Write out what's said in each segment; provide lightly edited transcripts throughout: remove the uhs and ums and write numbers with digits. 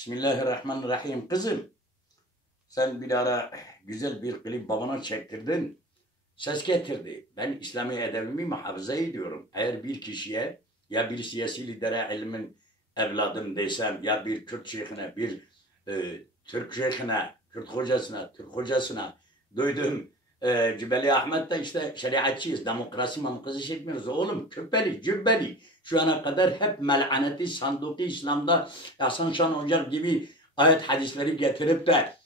Bismillahirrahmanirrahim. Kızım, sen bir ara güzel bir klip babana çektirdin. Ses getirdi. Ben İslami edebimi muhafaza ediyorum. Eğer bir kişiye ya bir siyasi lidere ilmin evladım desem ya bir Kürt şeyhine, bir Türk şeyhine, Kürt hocasına, Türk hocasına duydum. Cübbeli Ahmet de işte şeriatçıyız. Demokrasi mamukası çekmiyoruz. Oğlum kübbeli, cübbeli. Şu ana kadar hep melaneti, sanduki İslam'da Hasan Şan Hoca gibi ayet hadisleri getirip de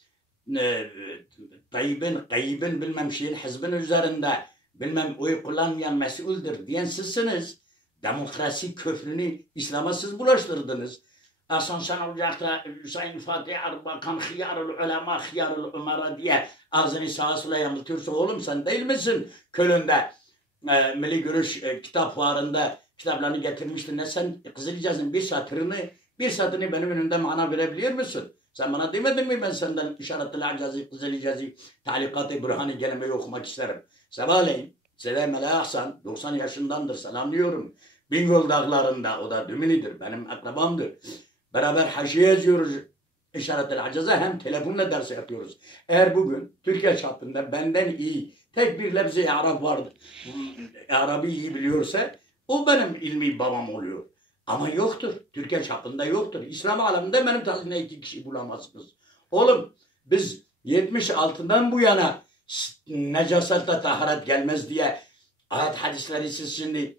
Tayyip'in bilmem şeyin hizbin üzerinde bilmem oy kullanmayan mesuldür diyen sizsiniz. Demokrasi köfrünü İslam'a siz bulaştırdınız. Hasan Şan Hoca'da Hüseyin Fatih Erbakan hıyarul ulema hıyarul umara diye ağzını sağa sola yamultuyorsa oğlum sen değil misin? Köln'de Milli Görüş kitap fuarında kitaplarını getirmiştin. Ne sen Kızılcaz'ın bir satırını benim önümde mana verebiliyor musun? Sen bana demedin mi ben senden İşaret-ül Acazi, Kızılcazı, Talikat-ı Burhan-ı Kelime'yi okumak isterim. Sabahleyin Selam Ali Ahsan 90 yaşındandır selamlıyorum. Bingöl dağlarında o da Dümini'dir benim akrabamdır. Beraber haşiye yazıyoruz İşaret-ül Acaz'a hem telefonla ders yapıyoruz. Eğer bugün Türkiye çapında benden iyi tek bir lebze-i Arap vardır. Arap'ı iyi biliyorsa o benim ilmi babam oluyor. Ama yoktur. Türkiye çapında yoktur. İslam aleminde benim tahminimde 2 kişi bulamazsınız. Oğlum biz 76'dan bu yana necasetle taharet gelmez diye ayet hadisleri siz şimdi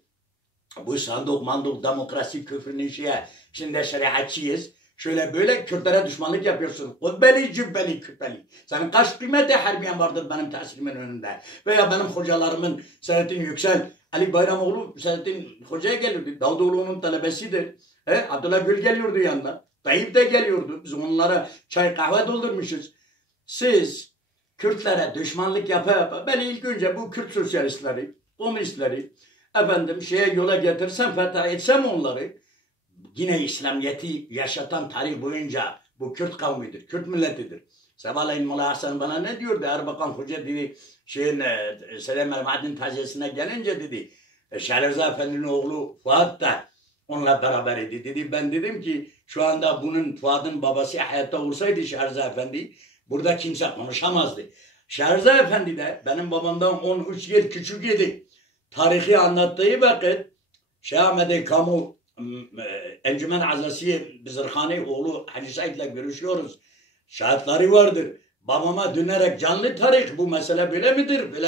bu sanduk manduk demokrasi küfrünün şeye şimdi şeriatçıyız. Şöyle böyle Kürtlere düşmanlık yapıyorsun. Kubbeli cübbeli kübbeli. Senin kaç kıymeti harbiyen vardır benim tesirimin önünde. Veya benim hocalarımın Selahattin Yüksel, Ali Bayramoğlu Selahattin Hoca'ya geliyordu. Davutoğlu'nun talebesidir. Abdullah Gül geliyordu yanına. Tayyip de geliyordu. Biz onlara çay kahve doldurmuşuz. Siz Kürtlere düşmanlık yapa ben ilk önce bu Kürt sosyalistleri, komünistleri şeye yola getirsem, fetha etsem onları yine İslamiyet'i yaşatan tarih boyunca bu Kürt kavmidir, Kürt milletidir. Sabahleyin Molla Hasan bana ne diyordu? Erbakan Hoca dedi, Selam el-Madin taziyesine gelince dedi, Şehreza Efendi'nin oğlu Fuat da onunla beraber idi. Dedi, ben dedim ki şu anda Fuat'ın babası hayatta olsaydı Şehreza Efendi, burada kimse konuşamazdı. Şehreza Efendi de benim babamdan 13 yıl küçük idi. Tarihi anlattığı vakit Şeyh Ahmet-i Kamu Encümen Azasiye Bizirhani oğlu Hacı Said'le görüşüyoruz. Şahitleri vardır. Babama dönerek canlı tarih bu mesele böyle midir? Böyle